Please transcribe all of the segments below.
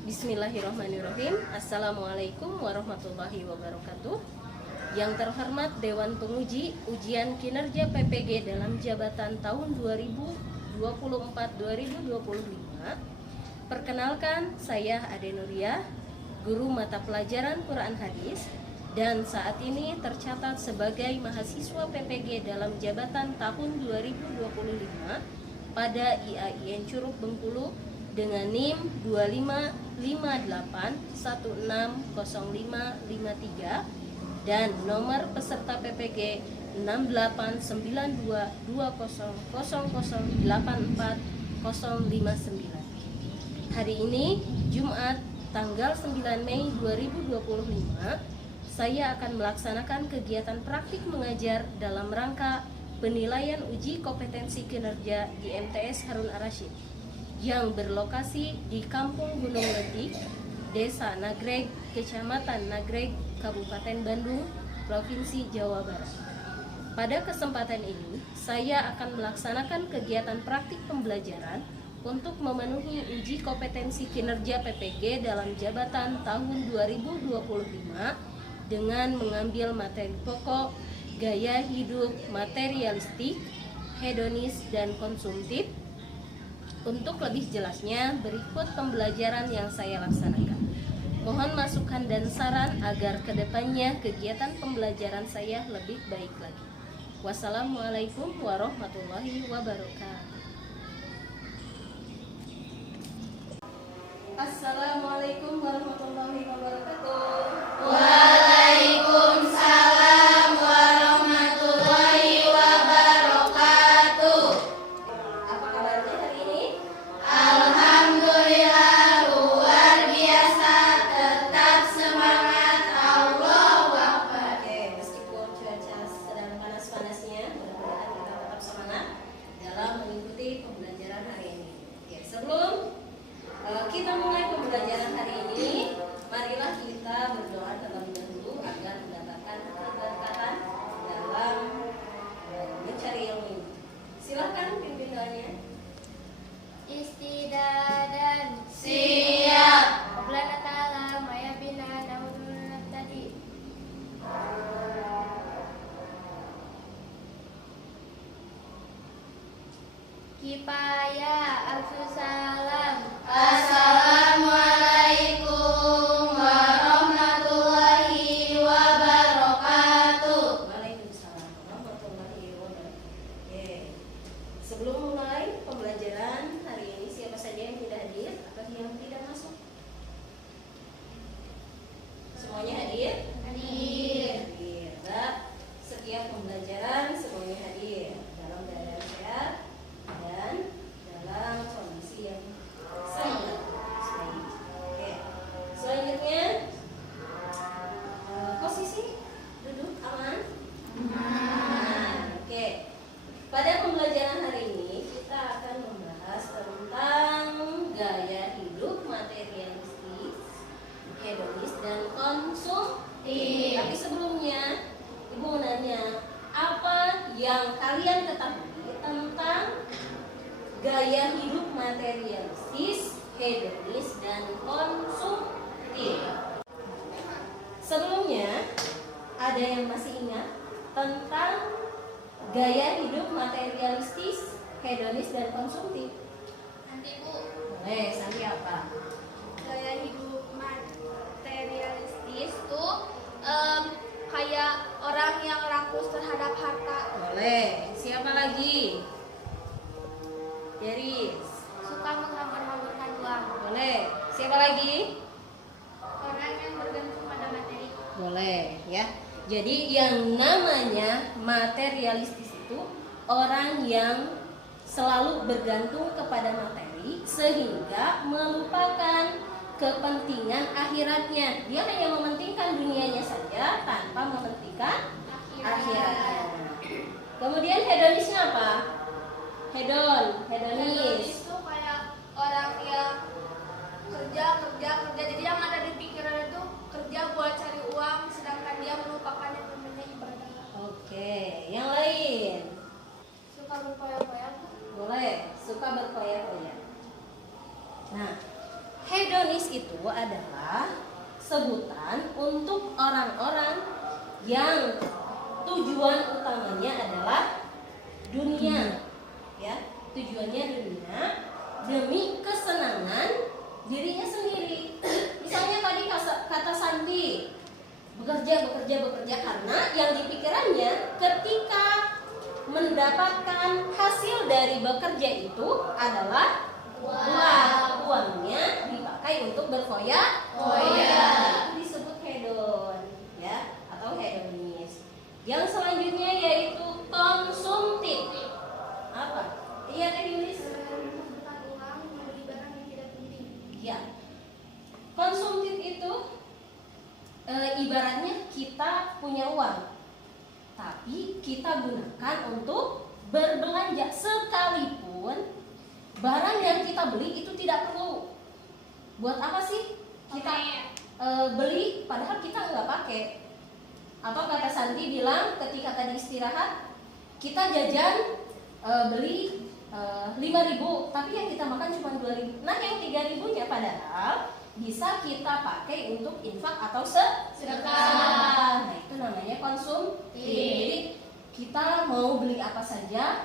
Bismillahirrahmanirrahim. Assalamualaikum warahmatullahi wabarakatuh. Yang terhormat Dewan Penguji Ujian Kinerja PPG dalam Jabatan tahun 2024-2025. Perkenalkan, saya Ade Nuria, Guru Mata Pelajaran Quran Hadis, dan saat ini tercatat sebagai mahasiswa PPG dalam Jabatan tahun 2025 pada IAIN Curug Bengkulu dengan NIM 2558160553 dan nomor peserta PPG 689220008459. Hari ini Jumat tanggal 9 Mei 2025, saya akan melaksanakan kegiatan praktik mengajar dalam rangka penilaian uji kompetensi kinerja di MTS Harun Ar-Rasyid yang berlokasi di Kampung Gunung Ledik, Desa Nagreg, Kecamatan Nagreg, Kabupaten Bandung, Provinsi Jawa Barat. Pada kesempatan ini, saya akan melaksanakan kegiatan praktik pembelajaran untuk memenuhi uji kompetensi kinerja PPG dalam jabatan tahun 2025 dengan mengambil materi pokok gaya hidup materialistik, hedonis, dan konsumtif. Untuk lebih jelasnya, berikut pembelajaran yang saya laksanakan. Mohon masukan dan saran agar kedepannya kegiatan pembelajaran saya lebih baik lagi. Wassalamualaikum warahmatullahi wabarakatuh. Assalamualaikum warahmatullahi wabarakatuh. Waalaikumsalam warahmatullahi wabarakatuh. Apa kabarnya hari ini? Alhamdulillah luar biasa, tetap semangat, Allahu Akbar. Oke, meskipun cuaca sedang panas-panasnya, mudah-mudahan kita tetap semangat dalam mengikuti pembelajaran hari ini. Ya, sebelum kita mulai pembelajaran hari ini, marilah kita berdoa terlebih dahulu agar mendapatkan keberkatan dalam mencari ilmu. Silakan pimpin doanya. Istidadan siap. Qablana ta'ala maya bina naudun tadi. Kifaya Abdussalam. Assalamualaikum warahmatullahi wabarakatuh. Waalaikumsalam warahmatullahi wabarakatuh. Oke. Sebelum mulai pembelajaran hari ini, siapa saja yang tidak hadir atau yang tidak masuk? Semuanya hadir? Hadir. Hadir. Nah, setiap pembelajaran semuanya hadir dalam keadaan sehat dan dalam kondisi yang sangat baik. Oke. Selanjutnya, posisi duduk aman. Oke. Pada pembelajaran hari ini kita akan membahas tentang gaya hidup materialistis, hedonis, dan konsumtif. Tapi sebelumnya, Ibu mau nanya, apa yang kalian ketahui tentang gaya hidup materialistis, hedonis, dan konsumtif? Sebelumnya, ada yang masih ingat tentang gaya hidup materialistis, hedonis, dan konsumtif? Nanti Bu, Boleh, Santi apa? gaya hidup materialistis tuh kayak orang yang rakus terhadap harta, Boleh. Siapa lagi? Deris. suka menghambur-hamburkan uang, Boleh. Siapa lagi? orang yang bergantung pada materi. Boleh, ya. Jadi yang namanya materialistis itu orang yang selalu bergantung kepada materi sehingga melupakan kepentingan akhiratnya. Dia hanya mementingkan dunianya saja tanpa mementingkan akhiratnya. Kemudian hedonisnya apa? Hedonis. Itu kayak orang yang kerja, jadi yang ada di pikiran itu kerja buat cari uang, sedangkan dia melupakan yang namanya ibadah. Oke, yang lain? Suka berfoya-foya. Boleh, suka berfoya-foya. Nah, hedonis itu adalah sebutan untuk orang-orang yang tujuan utamanya adalah dunia, ya, tujuannya dunia demi kesenangan dirinya sendiri. Misalnya tadi kata Santi, bekerja karena yang dipikirannya ketika mendapatkan hasil dari bekerja itu adalah uang. Uangnya dipakai untuk berfoya-foya. Itu disebut hedon, ya, atau hedonis. Yang selanjutnya yaitu konsumtif. Apa? Iya, Teh Yulis. Menghabiskan uang membeli barang yang tidak penting. Ya. Konsumtif itu ibaratnya kita punya uang, tapi kita gunakan untuk berbelanja, sekalipun barang yang kita beli itu tidak perlu. Buat apa sih kita beli padahal kita nggak pakai? Atau kata Santi bilang ketika tadi istirahat, kita jajan beli 5.000, tapi yang kita makan cuma 2.000. Nah, yang 3.000-nya padahal bisa kita pakai untuk infak atau sedekah. Nah, itu namanya konsumtif. Jadi kita mau beli apa saja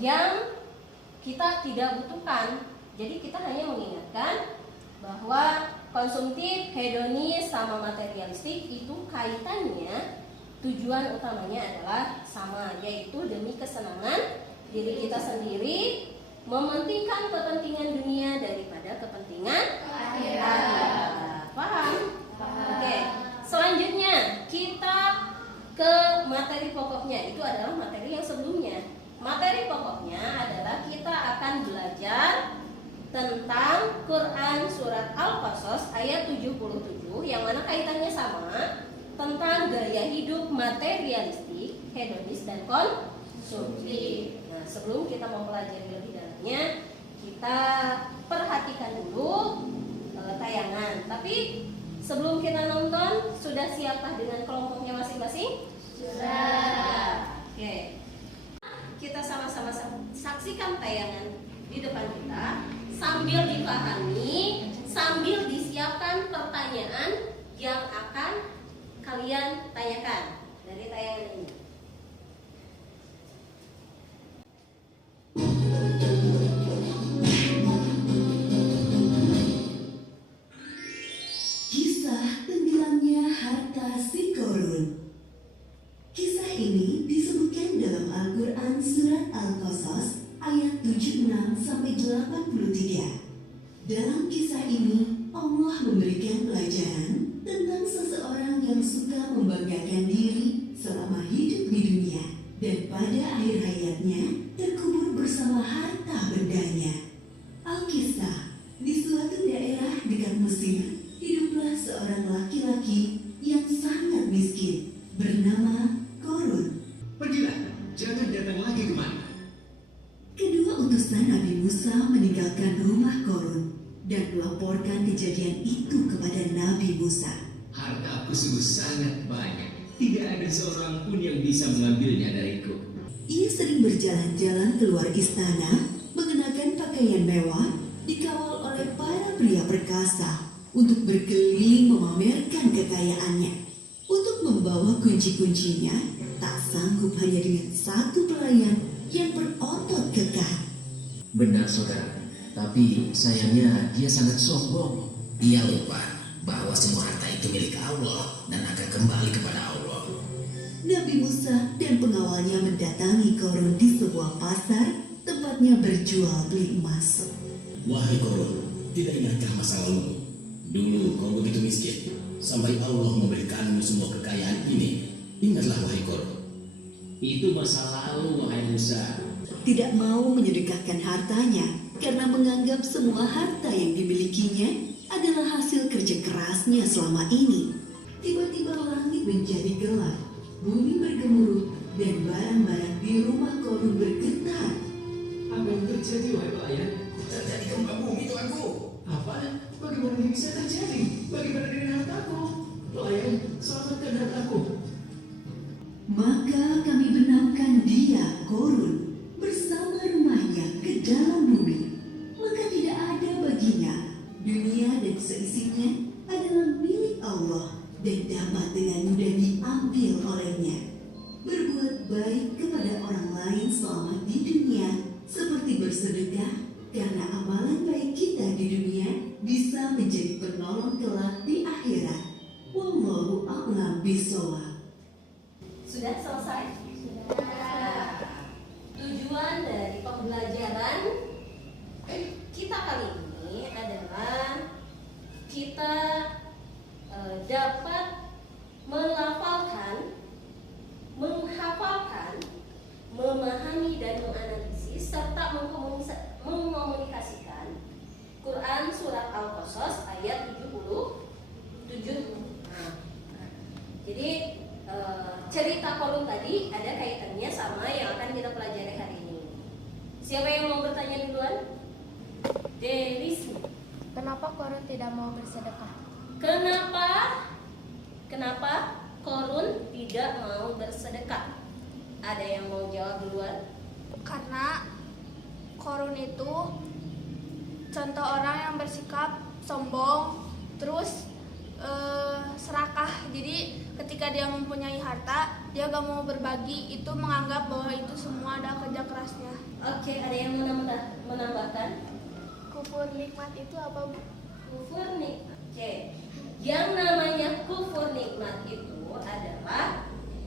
yang kita tidak butuhkan. Jadi kita hanya mengingatkan bahwa konsumtif, hedonis sama materialistik itu kaitannya, tujuan utamanya adalah sama, yaitu demi kesenangan diri kita sendiri, mementingkan kepentingan dunia daripada kepentingan akhirat. Paham? Oke. Selanjutnya kita ke materi pokoknya. Itu adalah materi yang sebelumnya. Materi pokoknya adalah kita akan belajar tentang Quran surat Al-Qasas ayat 77 yang mana kaitannya sama tentang gaya hidup materialistik, hedonis dan konsumtif. Nah, sebelum kita mempelajari lebih dalamnya, kita perhatikan dulu tayangan. Tapi sebelum kita nonton, sudah siapkah dengan kelompoknya masing-masing? Sudah. Oke. Kita sama-sama saksikan tayangan di depan kita sambil dipahami, sambil disiapkan pertanyaan yang akan kalian tanyakan dari tayangan ini. Kisah tenggelamnya harta si Korun. Kisah ini disebutkan dalam Al-Quran surat Al-Qasas ayat 76-83. Dalam kisah ini, Allah memberikan pelajaran tentang seseorang yang suka membanggakan diri selama hidup di dunia dan pada akhir hayatnya terkubur bersama harta bendanya. Alkisah, di suatu daerah dekat Mesir, hiduplah seorang laki-laki yang sangat miskin bernama Korun. Pergilah, jangan datang lagi kemana. Kedua utusan Nabi Musa meninggalkan rumah Korun dan melaporkan kejadian itu kepada Nabi Musa. Hartaku sungguh sangat banyak. Tidak ada seorang pun yang bisa mengambilnya dariku. Ia sering berjalan-jalan keluar istana, mengenakan pakaian mewah, dikawal oleh para pria perkasa untuk berkeliling memamerkan kekayaannya. Untuk membawa kunci-kuncinya, tak sanggup hanya dengan satu pelayan yang berotot kekar. Benar saudara, tapi sayangnya dia sangat sombong. Dia lupa bahwa semua harta itu milik Allah dan akan kembali kepada Allah. Nabi Musa dan pengawalnya mendatangi Korun di sebuah pasar, tempatnya berjual beli emas. Wahai Korun, tidak ingatkah masa lalu? Dulu kau begitu miskin, sampai Allah memberikanmu semua kekayaan ini. Ingatlah wahai Korun. Itu masa lalu, wahai Musa. Tidak mau menyedekahkan hartanya karena menganggap semua harta yang dimilikinya adalah hasil kerja kerasnya selama ini. Tiba-tiba langit menjadi gelap, bumi bergemuruh, dan barang-barang di rumah Korun bergetar. Apa yang terjadi, wahai pelayan? Terjadi gempa bumi, tuanku. Apa? Bagaimana ini bisa terjadi? Bagaimana dengan hartaku? Pelayan, selamatkan hartaku. Maka kami benamkan dia, Korun, bersama rumahnya ke dalam bumi. Maka tidak ada baginya dapat dengan mudah diambil olehnya. Berbuat baik kepada orang lain selama di dunia seperti bersedekah, karena amalan baik kita di dunia bisa menjadi penolong kelak di akhirat. Wallahu a'lam bishawab. Sudah selesai? Sudah. Tujuan dari pembelajaran kita kali ini adalah kita dapat melafalkan, menghafalkan, memahami dan menganalisis serta mengkomunikasikan Quran surat Al-Qasas ayat 77. Jadi cerita Korun tadi ada kaitannya sama yang akan kita pelajari hari ini. Siapa yang mau bertanya duluan? Deris. Kenapa Korun tidak mau bersedekah? Kenapa Korun tidak mau bersedekah? Ada yang mau jawab duluan? Karena Korun itu contoh orang yang bersikap sombong, terus serakah. Jadi ketika dia mempunyai harta, dia gak mau berbagi, itu menganggap bahwa itu semua ada kerja kerasnya. Oke, ada yang mau menambahkan? Kufur nikmat itu apa, Bu? Kufur nikmat. Oke. Yang namanya kufur nikmat itu adalah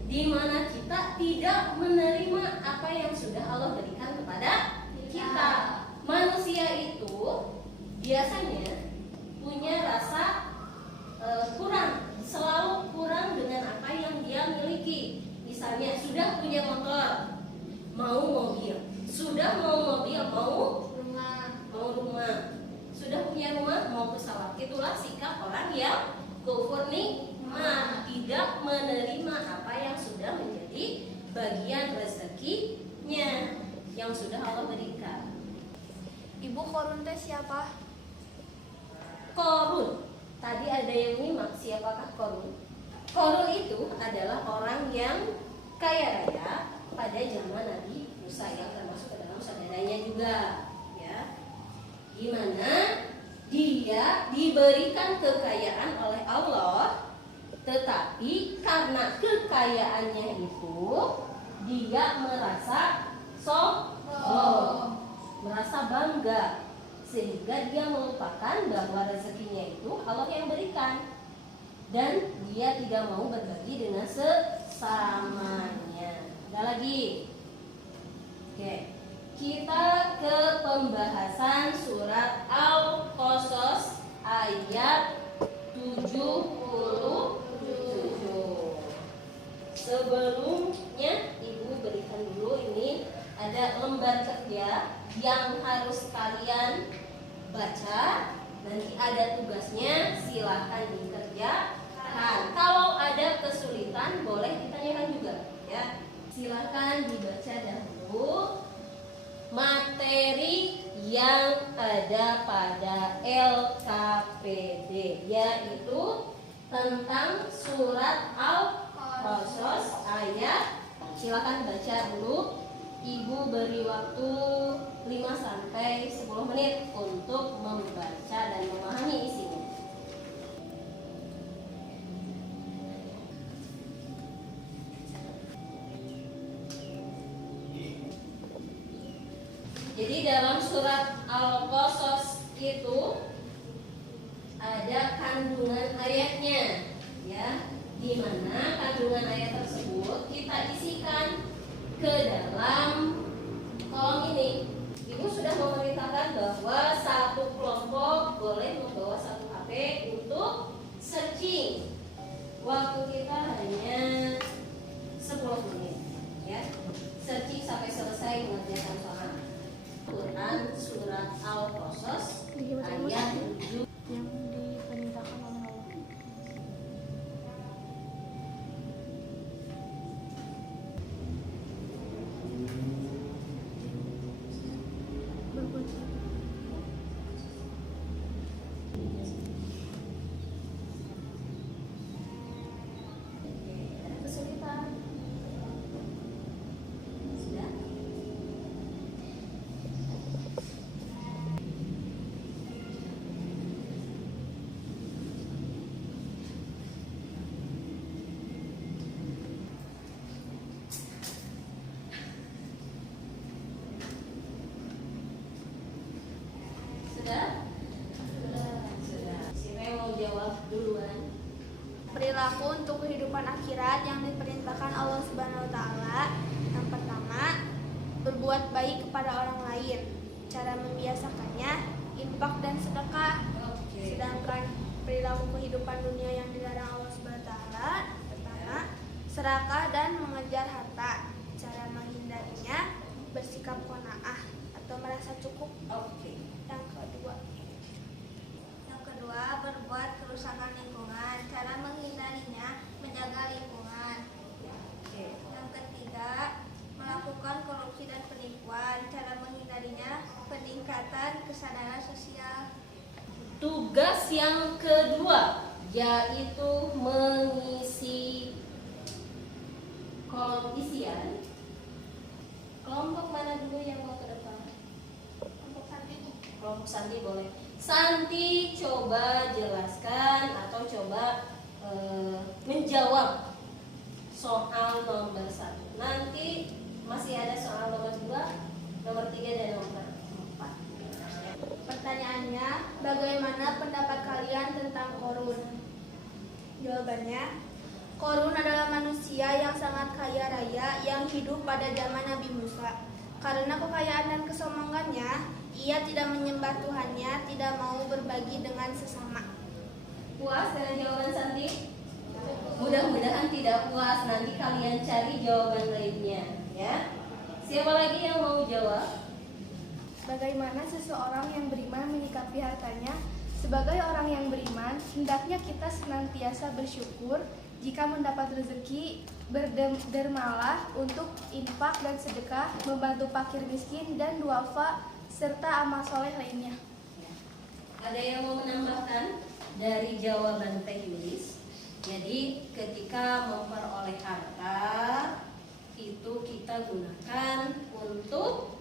di mana kita tidak menerima apa yang sudah Allah berikan kepada kita. Manusia itu biasanya punya rasa kurang, selalu kurang dengan apa yang dia miliki. Misalnya sudah punya motor, mau mobil, sudah mau mobil, mau rumah, sudah punya rumah, mau pesawat. Itulah sikap orang yang kufur nikmat, tidak menerima apa yang sudah menjadi bagian rezekinya yang sudah Allah berikan. Ibu, Korun teh siapa? Korun. Tadi ada yang nyimak, siapakah Korun? Korun itu adalah orang yang kaya raya pada zaman Nabi Musa, yang termasuk ke dalam saudaranya juga, ya. Di mana dia diberikan kekayaan oleh Allah, tetapi karena kekayaannya itu dia merasa sombong, merasa bangga, sehingga dia melupakan bahwa rezekinya itu Allah yang berikan, dan dia tidak mau berbagi dengan sesamanya. Ada lagi? Oke, kita ke pembahasan surat Al-Qasas ayat 77. Sebelumnya Ibu berikan dulu, ini ada lembar kerja yang harus kalian baca. Nanti ada tugasnya, silahkan dikerjakan. Kalau ada kesulitan boleh ditanyakan juga, ya. Silahkan dibaca dahulu materi yang ada pada LKPD, yaitu tentang surat Al-Qasas ayat. Silahkan baca dulu. Ibu beri waktu 5-10 menit untuk membaca dan memahami isinya. Jadi dalam surat Al-Qasas itu ada kandungan ayatnya, ya, di mana kandungan ayat tersebut kita isikan ke dalam kolom ini. Ibu sudah memerintahkan bahwa satu kelompok boleh membawa satu HP untuk searching. Waktu kita hanya 10 menit, ya. Searching sampai selesai mengerjakan soal. Quran surat Al-Qasas ayat 7 yang diperintahkan oleh Allah. kesulitan. Sudah? jawab duluan. Perilaku untuk kehidupan akhirat yang diperintahkan Allah Subhanahu wa taala. Yang pertama, berbuat baik kepada orang lain. Cara membiasakannya infak dan sedekah. Sedangkan perilaku kehidupan dunia yang dilarang Allah Subhanahu wa taala, pertama, serakah dan mengejar harta. Cara menghindarinya bersikap qanaah atau merasa cukup. Yang kedua, berbuat kerusakan lingkungan. Cara menghindarinya menjaga lingkungan. Yang ketiga, melakukan korupsi dan penipuan. Cara menghindarinya peningkatan kesadaran sosial. Tugas yang kedua yaitu mengisi kolom isian. Kelompok mana dulu yang mau ke depan? Kelompok Santi boleh. Santi coba jelaskan atau coba menjawab soal nomor 1. Nanti masih ada soal nomor 2, nomor 3 dan nomor 4. Pertanyaannya, bagaimana pendapat kalian tentang Korun? Jawabannya, Korun adalah manusia yang sangat kaya raya yang hidup pada zaman Nabi Musa. Karena kekayaan dan kesombongannya, ia tidak menyembah Tuhannya, tidak mau berbagi dengan sesama. Puas dengan jawaban Santi? Mudah-mudahan tidak puas. Nanti kalian cari jawaban lainnya, ya. Siapa lagi yang mau jawab? Bagaimana seseorang yang beriman menyikapi hartanya? Sebagai orang yang beriman, hendaknya kita senantiasa bersyukur jika mendapat rezeki, berdermalah untuk infak dan sedekah, membantu fakir miskin dan duafa serta amal soleh lainnya. Ada yang mau menambahkan dari jawaban Teh Yulis? Jadi ketika memperoleh harta itu kita gunakan untuk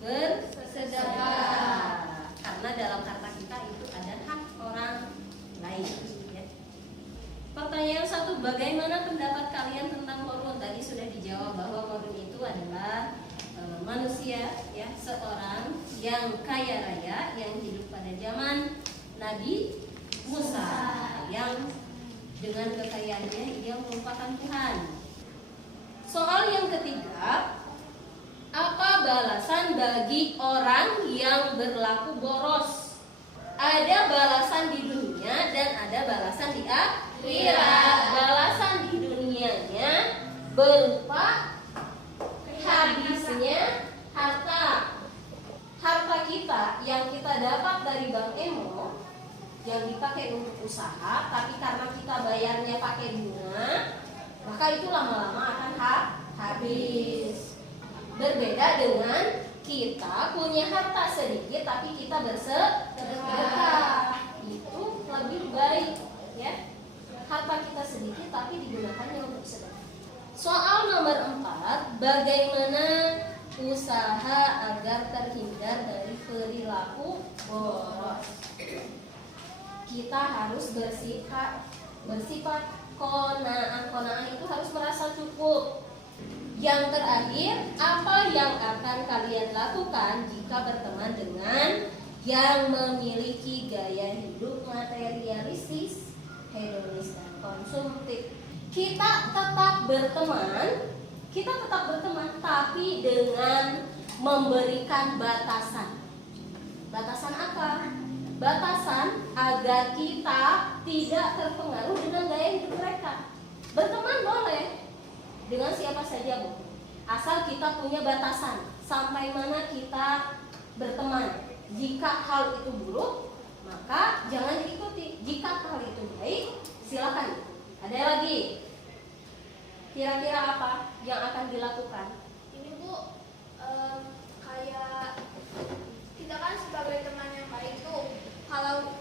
bersedekah, karena dalam harta kita itu ada hak orang lain. Ya. Pertanyaan 1, bagaimana pendapat kalian tentang korun? Tadi sudah dijawab bahwa korun itu adalah manusia, ya, seorang yang kaya raya yang hidup pada zaman Nabi Musa, yang dengan kekayaannya ia melupakan Tuhan. Soal yang ketiga, apa balasan bagi orang yang berlaku boros? Ada balasan di dunia dan ada balasan di akhirat. Balasan di dunianya berupa habisnya harta. Harta kita yang kita dapat dari Bank Emo yang dipakai untuk usaha, tapi karena kita bayarnya pakai bunga, maka itu lama-lama akan habis. Berbeda dengan kita punya harta sedikit tapi kita bersedekah, itu lebih baik, ya. Harta kita sedikit tapi digunakannya untuk sedekah. Soal nomor 4, bagaimana usaha agar terhindar dari perilaku boros? Kita harus bersifat qanaah. Qanaah itu harus merasa cukup. Yang terakhir, apa yang akan kalian lakukan jika berteman dengan yang memiliki gaya hidup materialistis, hedonis, dan konsumtif? Kita tetap berteman, tapi dengan memberikan batasan. Batasan apa? Batasan agar kita tidak terpengaruh dengan gaya hidup mereka. Berteman boleh dengan siapa saja, Bu, asal kita punya batasan sampai mana kita berteman. Jika hal itu buruk, maka jangan diikuti. Jika hal itu baik, silakan. Ada lagi? Kira-kira apa yang akan dilakukan? Ini Bu, kayak kita kan sebagai teman yang baik tuh, kalau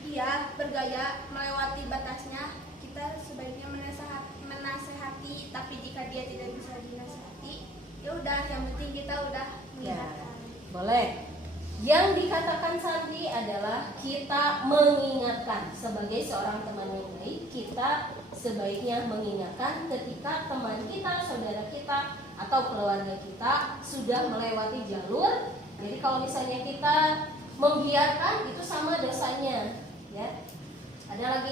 dia bergaya melewati batasnya, kita sebaiknya menasehati. Tapi jika dia tidak bisa dinasehati, ya udah, yang penting kita udah mengingatkan. Boleh. Yang dikatakan Santi adalah kita mengingatkan. Sebagai seorang teman yang baik, kita sebaiknya mengingatkan ketika teman kita, saudara kita, atau keluarga kita sudah melewati jalur. Jadi kalau misalnya kita membiarkan, itu sama dosanya, ya. Ada lagi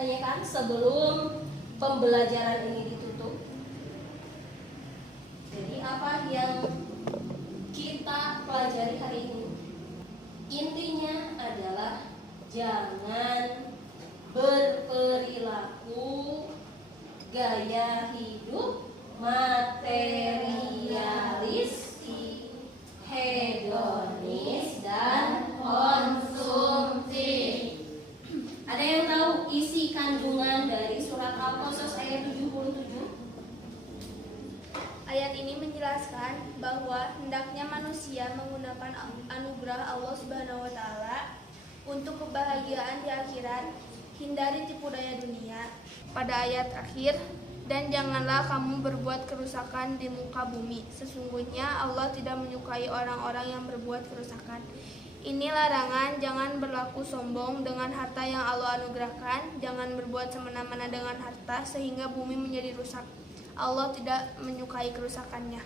ditanyakan sebelum pembelajaran ini ditutup? Jadi apa yang kita pelajari hari ini? Intinya adalah jangan berperilaku gaya hidup materialistik, hedonis, dan konsumtif. Ada yang tahu isi kandungan dari surat Al-Qasas ayat 77? Ayat ini menjelaskan bahwa hendaknya manusia menggunakan anugerah Allah Subhanahu wa taala untuk kebahagiaan di akhirat, hindari tipu daya dunia. Pada ayat terakhir, dan janganlah kamu berbuat kerusakan di muka bumi. Sesungguhnya Allah tidak menyukai orang-orang yang berbuat kerusakan. Ini larangan, jangan berlaku sombong dengan harta yang Allah anugerahkan, jangan berbuat semena-mena dengan harta sehingga bumi menjadi rusak. Allah tidak menyukai kerusakannya.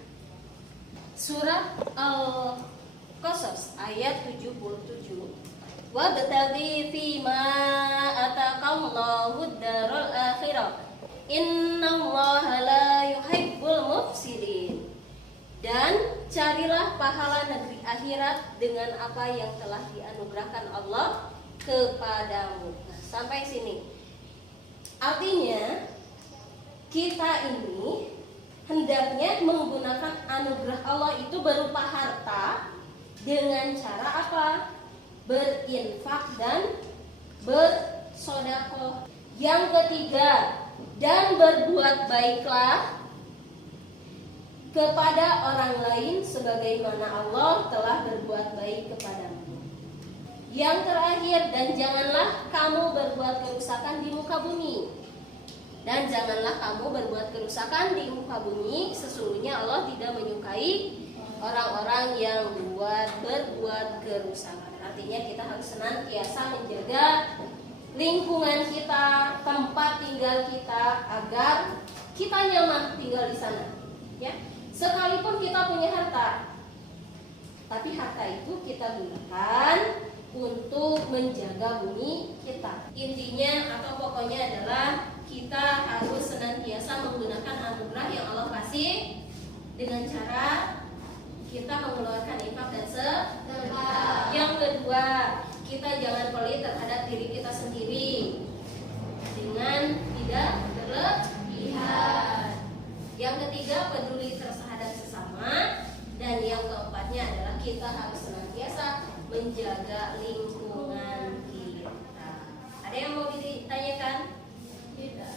Surat Al-Qasas ayat 77. Wabtaghi fima ataqallahu ad-darul akhirah. Innallaha la yuhibbul mufsidin. Dan carilah pahala negeri akhirat dengan apa yang telah dianugerahkan Allah kepadamu. Nah, sampai sini. Artinya kita ini hendaknya menggunakan anugerah Allah itu berupa harta dengan cara apa? Berinfak dan bersedekah. Yang ketiga, dan berbuat baiklah kepada orang lain sebagaimana Allah telah berbuat baik kepadamu. Yang terakhir, dan janganlah kamu berbuat kerusakan di muka bumi. Dan janganlah kamu berbuat kerusakan di muka bumi. Sesungguhnya Allah tidak menyukai orang-orang yang berbuat kerusakan. Artinya kita harus senantiasa menjaga lingkungan kita, tempat tinggal kita, agar kita nyaman tinggal di sana. Ya, sekalipun kita punya harta, tapi harta itu kita gunakan untuk menjaga bumi kita. Intinya atau pokoknya adalah kita harus senantiasa menggunakan anugerah yang Allah kasih dengan cara kita mengeluarkan infak dan sedekah. Yang kedua, kita jangan pelit terhadap diri kita sendiri dengan tidak berlebihan. Yang ketiga, peduli terhadap sesama. Dan yang keempatnya adalah kita harus senantiasa menjaga lingkungan kita. Ada yang mau ditanyakan? Tidak.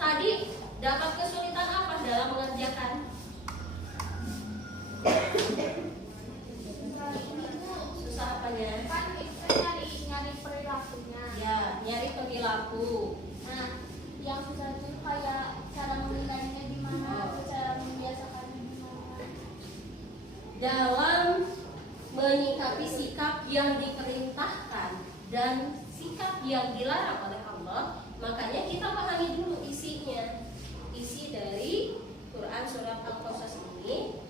Tadi dapat kesulitan apa dalam mengerjakan? Susah apanya? Kan kita nyari perilakunya. Ya, nyari perilaku. Nah, yang susah itu kayak cara menilainya gimana, cara membiasakannya gimana. Dalam menyikapi sikap yang diperintahkan dan sikap yang dilarang oleh Allah, makanya kita pahami dulu isinya. Isi dari Quran surat Al-Qasas ini,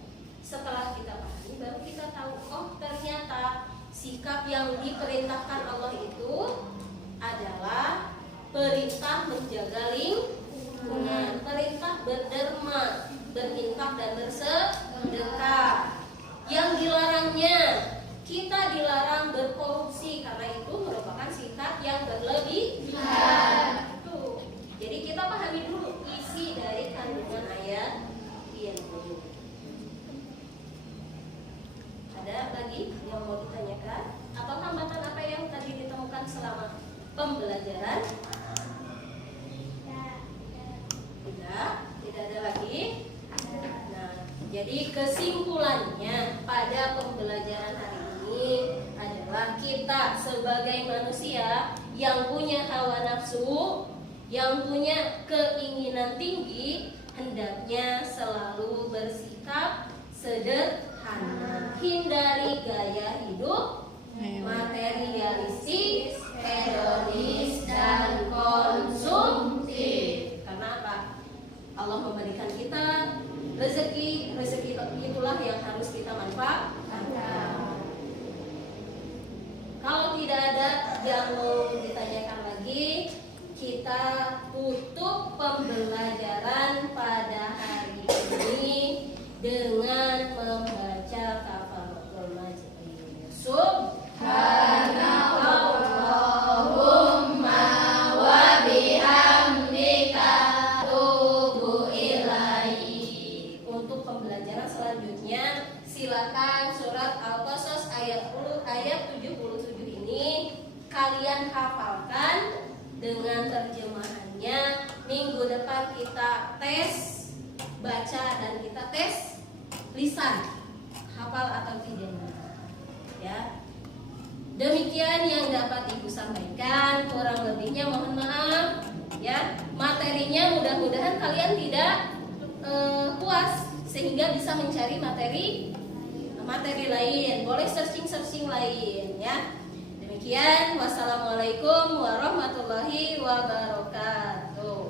setelah kita pahami baru kita tahu, oh ternyata sikap yang diperintahkan Allah itu adalah perintah menjaga lingkungan, perintah berderma, berinfak dan bersedekah. Yang dilarangnya, kita dilarang berkorupsi karena itu merupakan sikap yang berlebihan. Itu. Jadi kita pahami dulu isi dari kandungan ayat ini. Ada lagi yang mau ditanyakan? Atau hambatan apa yang tadi ditemukan selama pembelajaran? Tidak ada lagi. Nah, jadi kesimpulannya pada pembelajaran hari ini adalah kita sebagai manusia yang punya hawa nafsu, yang punya keinginan tinggi, hendaknya selalu bersikap sederhana, hindari gaya hidup materialistik, hedonis, dan konsumtif. Karena apa? Allah memberikan kita rezeki, rezeki itulah yang harus kita manfaatkan. Kalau tidak ada yang mau ditanyakan kita tutup pembelajaran pada hari ini dengan membaca kafaratul majlis. Subhanallahumma wa bihamdika tubu ilaihi. Untuk pembelajaran selanjutnya silakan surat Al-Qasas ayat 77 ini kalian hafalkan dengan terjemahannya. Minggu depan kita tes baca dan kita tes lisan, hafal atau tidak. Ya, demikian yang dapat Ibu sampaikan. Kurang lebihnya mohon maaf. Ya, materinya mudah-mudahan kalian tidak puas sehingga bisa mencari materi lain. Boleh searching lain. Ya, demikian. Wassalamualaikum warahmatullahi wabarakatuh.